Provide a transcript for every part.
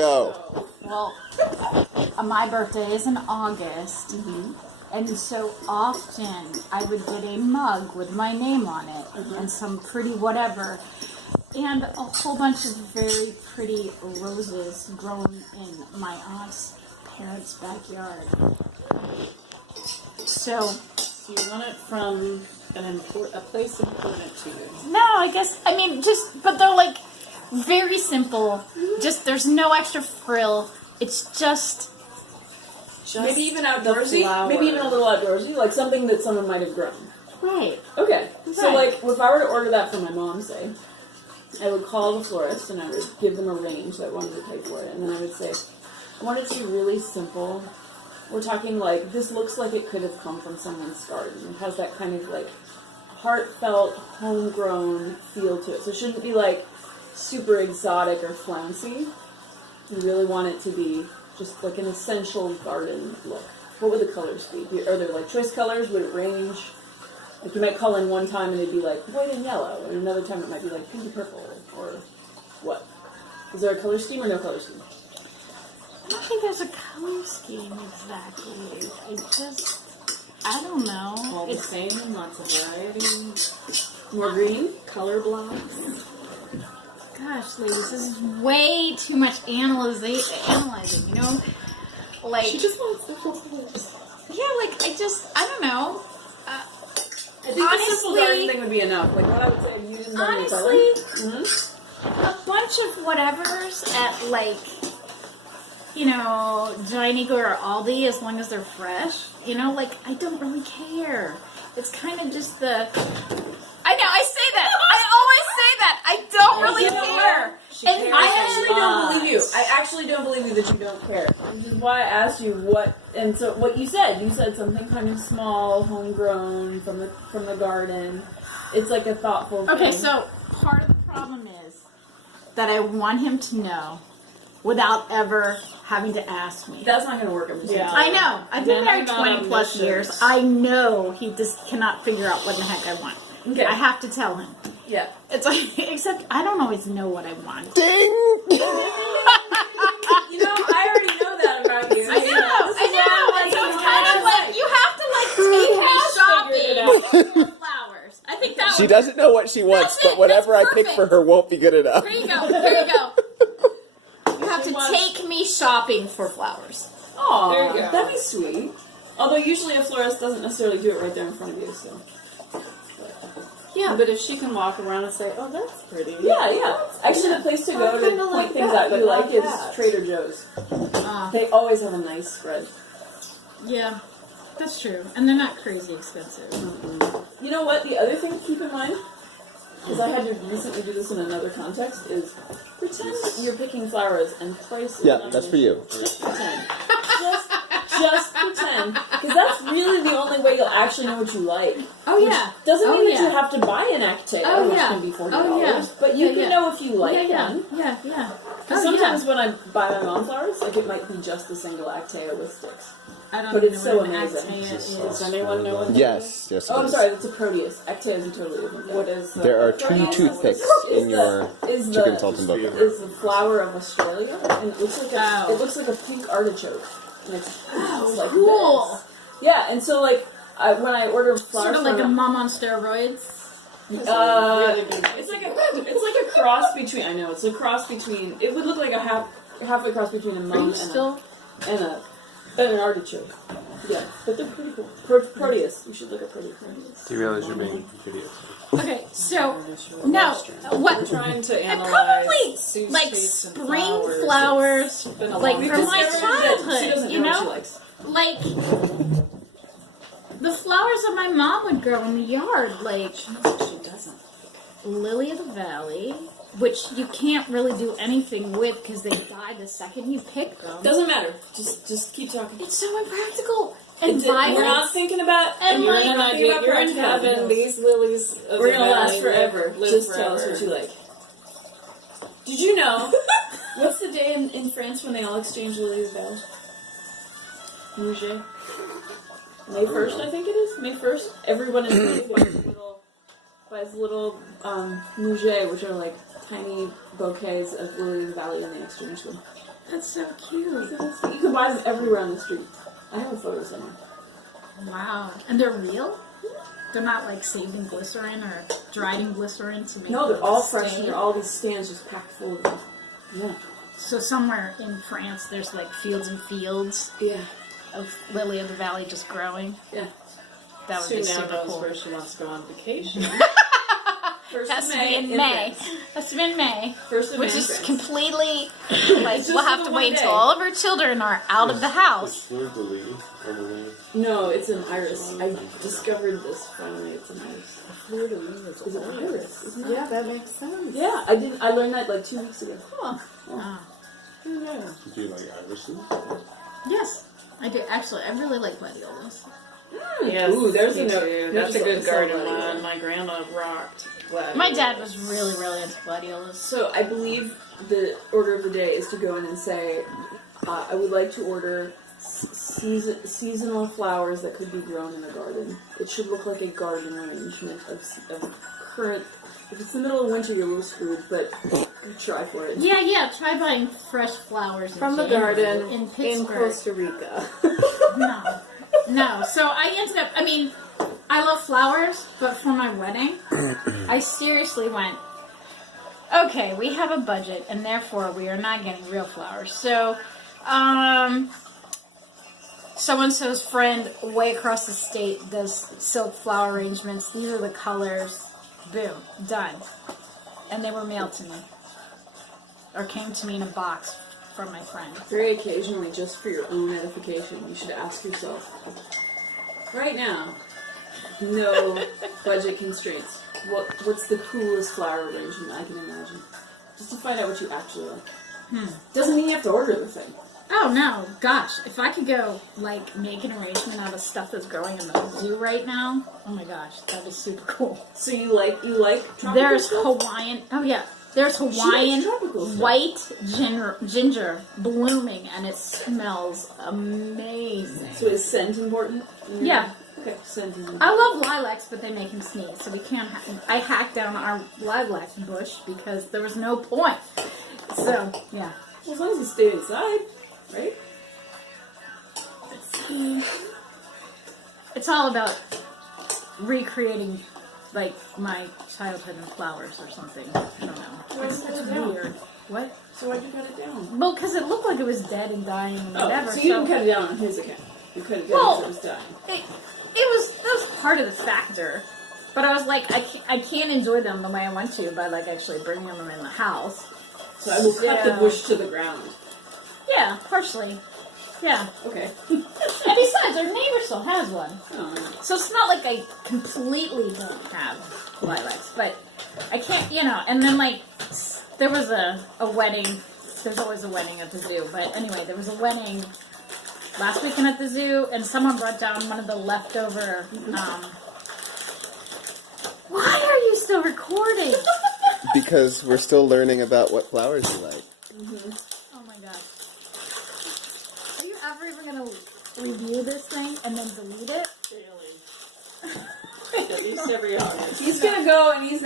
go. Well, my birthday is in August, and so often I would get a mug with my name on it and some pretty whatever, and a whole bunch of very pretty roses grown in my aunt's parents' backyard. So you want it from a place important to you? No, I mean, but they're like very simple. Just, there's no extra frill. It's just maybe even outdoorsy. Maybe even a little outdoorsy, like something that someone might have grown. Right. Okay. So, like, if I were to order that for my mom, say, I would call the florist and I would give them a range that I wanted to pay for it, and then I would say, I want it to be really simple. We're talking like, this looks like it could have come from someone's garden. It has that kind of like heartfelt, homegrown feel to it. So it shouldn't be like super exotic or flouncy. You really want it to be just like an essential garden look. What would the colors be? Are there like choice colors? Would it range? Like you might call in one time and it'd be like white and yellow, and another time it might be like pink and purple, or what? Is there a color scheme or no color scheme? I don't think there's a color scheme exactly. I don't know. All the same, lots of variety. More green? Color blocks. Gosh, ladies, this is way too much analyzing, you know? Like, She just wants simple colors. yeah, like, I don't know. I think the simple garden thing would be enough. Like what I would say, you didn't know any color. Honestly, a bunch of whatevers at, like, you know, Giant Eagle or Aldi, as long as they're fresh. You know, like, I don't really care. It's kind of just the... I know, I say that. I always say that. I don't really care. And I actually don't believe you. I actually don't believe you that you don't care. Which is why I asked you what, and so what you said. You said something kind of small, homegrown, from the garden. It's like a thoughtful thing. Okay, so part of the problem is that I want him to know without ever having to ask me. That's not going to work. I'm just Yeah. I know. I've been married 20 plus years. I know he just cannot figure out what the heck I want. Okay. I have to tell him. Yeah. It's like, except I don't always know what I want. Ding! You know, I already know that about you. I know. And so it's kind of like, you have to, like, take me shopping for flowers. I think that She doesn't know what she wants, That's it. but whatever I That's pick for her won't be good enough. Here you go. Here you go. You have to take me shopping for flowers. Aw, There you go. that'd be sweet. Although usually a florist doesn't necessarily do it right there in front of you, so. Yeah. But if she can walk around and say, oh, that's pretty. Yeah. Actually, the place to go to kinda point like things that, out but you like not is that. Trader Joe's. Uh, They always have a nice spread. yeah. That's true. And they're not crazy expensive. You know what? The other thing to keep in mind, because I had to recently do this in another context, is pretend you're picking flowers and price is Yeah, not that's an for issue. you. Just pretend. Just pretend. Because that's really the only way you'll actually know what you like. Oh, yeah. Doesn't mean that yeah. you have to buy an Actaea, Oh, which yeah. can be $40. Oh, yeah. But you Yeah, can yeah. know if you like one. Yeah. Because sometimes when I buy my mom flowers, like it might be just a single Actaea with sticks. I don't But even it's know so what an amazing. Actaea is. Does anyone know what Yes, Oh, it I'm is. sorry, that's a Proteus. Actaea is a totally different thing. What is There are two Proteus toothpicks is in your is chicken the- saltimbocca. is the flower of Australia, and it looks like Oh. it looks like a pink artichoke. And it's like cool. this. Yeah, and so like when I order flowers, Sort of like a from mom on steroids. it's like a cross between. I know it's a cross between. It would look like a halfway cross between a Are mum you still? and an artichoke. Yeah, but they're pretty cool. Proteus. You should look at Proteus. Do you realize you're being pretty? Okay, so no, what? Trying to And analyze probably Sue's like tastes and spring flowers, It's been a like long We've from my discovered that she childhood. doesn't You know what she know, likes. like the flowers that my mom would grow in the yard, like She doesn't. lily of the valley, which you can't really do anything with because they die the second you pick them. Doesn't matter. Just keep talking. It's so impractical. And We're not violets. thinking about. And You're like- in an Nothing idea. about You're in practicality. heaven. These lilies of We're the gonna last valley forever. live Just forever. tell us what you like. Did you know? What's the day in France when they all exchange lilies vows? Mouget. May 1st, I think it is. May 1st. Everyone in France buys little Mouget, which are like tiny bouquets of lily of the valley, and they exchange them. That's so cute. You can buy them everywhere on the street. I have a photo somewhere. Wow. And they're real? They're not like saved in glycerin or dried in glycerin to make No, them they're all stay? fresh and they're all these stands just packed full of them. Yeah. So somewhere in France there's like fields and fields Yeah. of lily of the valley just growing. Yeah. That would Sue be now super knows cool. where she wants to go on vacation. First Has of to be in May. Has to be in May. First of Which May is France. completely like just we'll have for to one wait day. till all of our children are out of the house. Fleur de lis, or the lis. No, it's an iris. I discovered this finally. It's an iris. Fleur de lis Is it iris? Isn't it? Yeah, that makes sense. Yeah, I didn't. I learned that like 2 weeks ago. Huh. Oh. Yeah. Do you like irises? Yes, I do. Actually, I really like gladiolas. Yes, Ooh, there's me a note. too. There's That's a a good garden gladiolus. one. My grandma rocked gladiolus. My dad was really, really into gladiolas. So I believe the order of the day is to go in and say, I would like to order seasonal flowers that could be grown in a garden. It should look like a garden arrangement of current. If it's the middle of winter, you're a little screwed, but try for it. Yeah. Try buying fresh flowers from the January garden in in Pittsburgh. Costa Rica. No. So I ended up. I mean, I love flowers, but for my wedding, I seriously went. Okay, we have a budget, and therefore we are not getting real flowers. So, so-and-so's friend way across the state does silk flower arrangements. These are the colors. Boom, done. And they were mailed to me. Or came to me in a box from my friend. Very occasionally, just for your own edification, you should ask yourself, right now, no budget constraints, what's the coolest flower arrangement I can imagine? Just to find out what you actually like. Doesn't mean you have to order the thing. Oh no, gosh, if I could go, like, make an arrangement out of stuff that's growing in the zoo right now, oh my gosh, that is super cool. So you like tropical There's stuff? Hawaiian, oh yeah, there's Hawaiian tropical stuff. white ginger blooming, and it smells amazing. So is scent important? Yeah. Okay, scent is important. I love lilacs, but they make him sneeze, so we can't. I hacked down our lilac bush because there was no point. So yeah, Well, as long as you stay inside, right? it's all about recreating, like, my childhood in flowers or something. I don't know. Why'd you cut It's it down? weird. What? So why'd you cut it down? Well, because it looked like it was dead and dying and whatever. Oh, so you didn't cut it down on his account. You cut it down Well, because it was dying. that was part of the factor. But I was like, I can't enjoy them the way I want to by, like, actually bringing them in the house. So I will cut the Yeah. bush to the ground. Yeah, partially. Yeah. Okay. And besides, our neighbor still has one. Oh. So it's not like I completely don't have lilacs, but I can't, and then, like, there was a wedding. There's always a wedding at the zoo, but anyway, there was a wedding last weekend at the zoo, and someone brought down one of the leftover, why are you still recording? Because we're still learning about what flowers you like. Oh my gosh. Are you ever even going to review this thing and then delete it? At least every August. He's gonna go, and he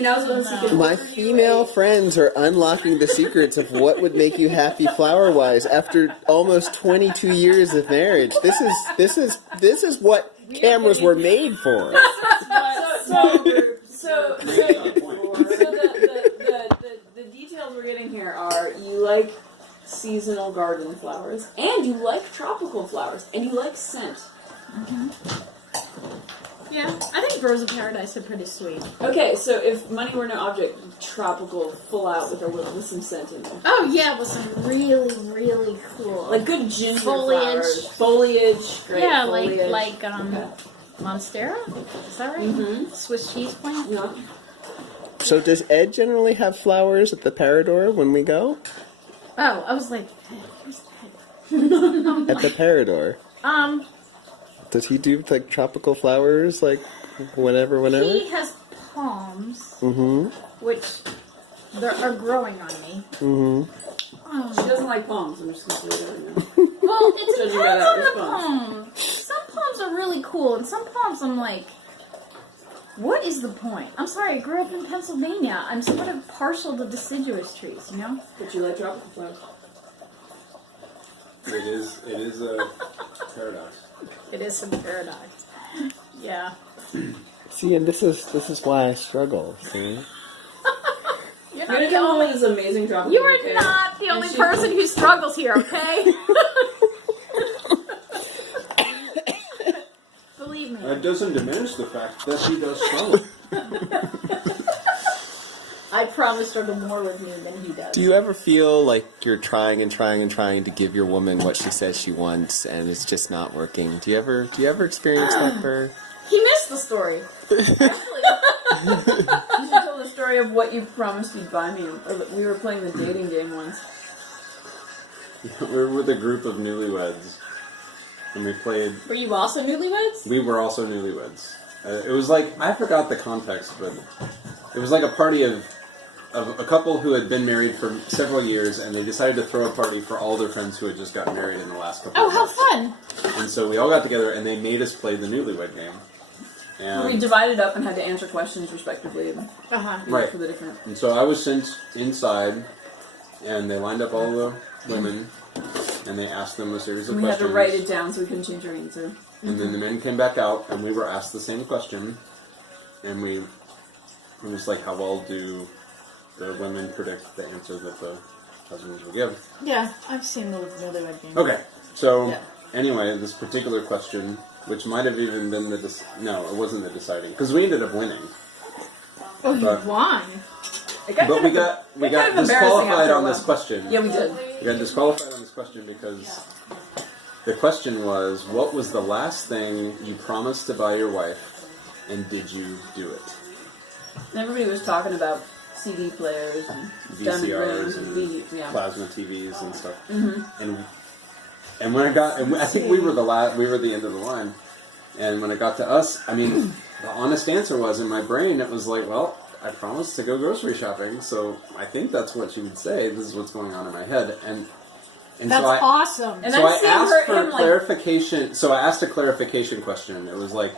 knows what he can. My female friends are unlocking the secrets of what would make you happy flower-wise after almost 22 years of marriage. This is what cameras were made for. So the details we're getting here are you like seasonal garden flowers, and you like tropical flowers, and you like scent. Yeah, I think Rose of Paradise are pretty sweet. Okay, so if money were no object, tropical, full out with some scent in there. Oh yeah, with some really, really cool, Like good ginger Foliage. flowers. Great yeah, foliage. like Okay. Monstera. Is that right? Mhm. Swiss cheese plant. Yeah. So does Ed generally have flowers at the Parador when we go? Oh, I was like, where's that? At the Parador. Does he do, like, tropical flowers, like, whenever? He has palms, Mm-hmm. which are growing on me. Mm-hmm. She doesn't like palms. I'm just gonna say that right now. Well, it Judging depends by that on the response. palm. Some palms are really cool, and some palms I'm like, what is the point? I'm sorry, I grew up in Pennsylvania. I'm sort of partial to deciduous trees, But you like tropical flowers. It is a paradox. It is some paradox. Yeah. See, and this is why I struggle. See, You're You're gonna come home with this amazing tropical You are bouquet. not the And only she- person who struggles here, okay? Believe me. That doesn't diminish the fact that he does struggle. I probably struggle more with you than he does. do you ever feel like you're trying and trying and trying to give your woman what she says she wants, and it's just not working? Do you ever experience that, Burr? He missed the story. Actually, you should tell the story of what you promised you'd buy me. Or that we were playing the dating game once. We were with a group of newlyweds, and we played. Were you also newlyweds? We were also newlyweds. It was like, I forgot the context, but it was like a party of a couple who had been married for several years, and they decided to throw a party for all their friends who had just gotten married in the last couple Oh, of how months. fun! And so we all got together, and they made us play the newlywed game. And We divided up and had to answer questions respectively. Uh-huh. Right. For the different. And so I was sent inside, and they lined up all the women, and they asked them a series of And we had questions. to write it down so we couldn't change our answer. And then the men came back out, and we were asked the same question, and we were just like, how well do the women predict the answer that the husbands will give? Yeah, I've seen the newlywed game. Okay, so Yeah. anyway, this particular question, which might have even been no, it wasn't the deciding, because we ended up winning. Oh, you But- won. It got But kind we of- got it got kind of embarrassing disqualified after a on this while. question. Yeah, we did. We got disqualified on this question because the question was, what was the last thing you promised to buy your wife, and did you do it? And everybody was talking about CD players and diamond VCRs rings and yeah. plasma TVs and stuff. Mm-hmm. And when I got, and I think we were the end of the line. And when it got to us, I mean, the honest answer was, in my brain, it was like, well, I promised to go grocery shopping, so I think that's what she would say. This is what's going on in my head, and That's so I, awesome. And so I'm I seeing asked him for like, clarification. So I asked a clarification question. It was like,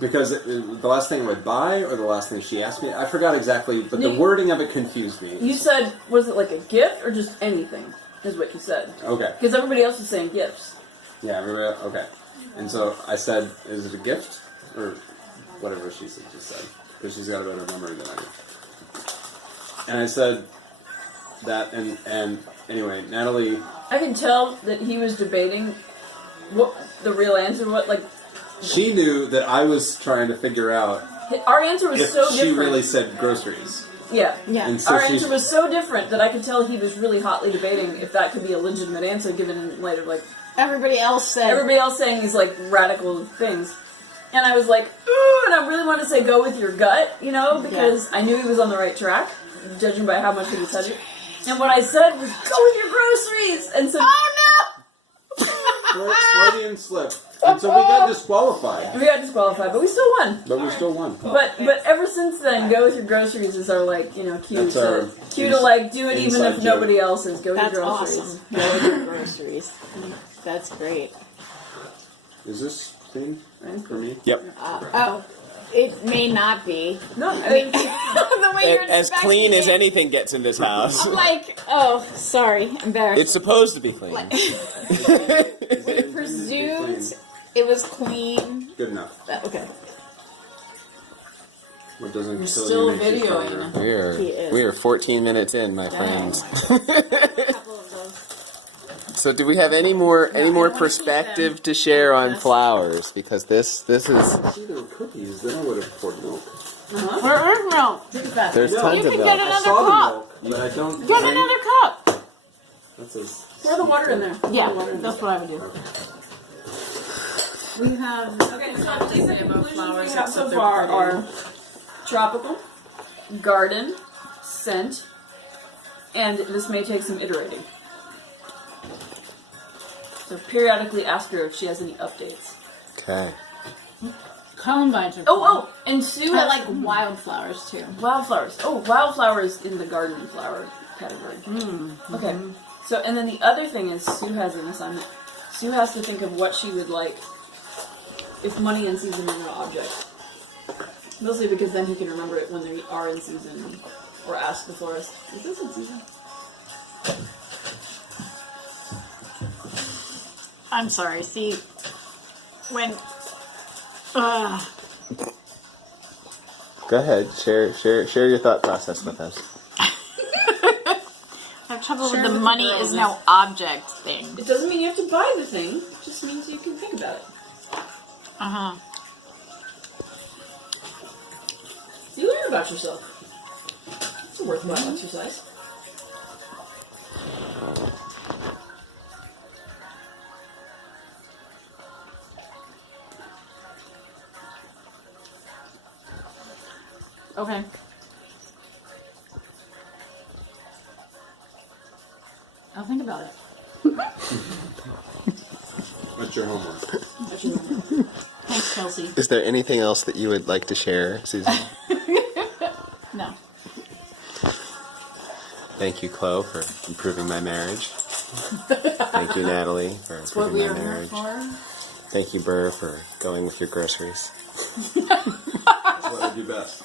because the last thing I would buy, or the last thing she asked me, I forgot exactly, but the No, wording of it confused me. you said, was it like a gift or just anything? Is what you said. Okay. Because everybody else was saying gifts. Yeah, everybody, okay. And so I said, is it a gift? Or whatever she said, just said. Because she's got a better memory than I do. And I said that, and anyway, Natalie... I can tell that he was debating what the real answer was. Like, She knew that I was trying to figure out our answer was if so she different. really said groceries. Yeah. Yeah. And so Our she's, answer was so different that I could tell he was really hotly debating if that could be a legitimate answer given in light of, like, Everybody else said. everybody else saying these, like, radical things. And I was like, ooh, and I really wanted to say go with your gut, you know, because I knew he was on the right track, judging by how much he was touching. And what I said was, go with your groceries! And so, Freudian slip. And so we got disqualified. we got disqualified, but we still won. But we still won. But ever since then, go with your groceries is our, like, you know, cue That's our to like do it even inside if nobody joke. else is. Go with That's your groceries. awesome. Go with your groceries. That's great. Is this clean for me? Yep. Oh, it may not be. No, I mean, The way you're As expecting clean as it. anything gets in this house. I'm like, oh, sorry, embarrassed. It's supposed to be clean. Presumed it was clean. Good enough. Okay. What doesn't We're kill still you makes you videoing. stronger. He is. We are 14 minutes in, my friends. A couple of those. So, do we have any more I wanna keep perspective them. to share on Yes. flowers? Because this is If they were cookies, then I would have poured milk. Where is milk? Take it back. there's No. tons You of can milk. get I another saw the cup. milk, but I don't Get drink. another cup. That's a pour the water in there. Yeah, that's what I would do. We have. Okay, so at least the conclusions flowers we have except so they're far pretty. are tropical, garden, scent, and this may take some iterating. So periodically ask her if she has any updates. Okay. Columbines are Oh, and Sue I has like wildflowers too. wildflowers. Oh, wildflowers in the garden flower category. Okay. So, and then the other thing is Sue has an assignment. Sue has to think of what she would like if money and season are no object. Mostly because then he can remember it when they are in season, or ask the florist, is this in season? I'm sorry. See, when Go ahead. Share your thought process with us. I have trouble Share with the with the money girls. is no object thing. It doesn't mean you have to buy the thing. It just means you can think about it. Uh huh. You learn about yourself. It's a worthwhile exercise. Okay. I'll think about it. What's your homework? Thanks, Kelsey. Is there anything else that you would like to share, Susan? No. Thank you, Chloe, for improving my marriage. Thank you, Natalie, for That's what improving we my are here marriage. for. Thank you, Burr, for going with your groceries. That's what I do best.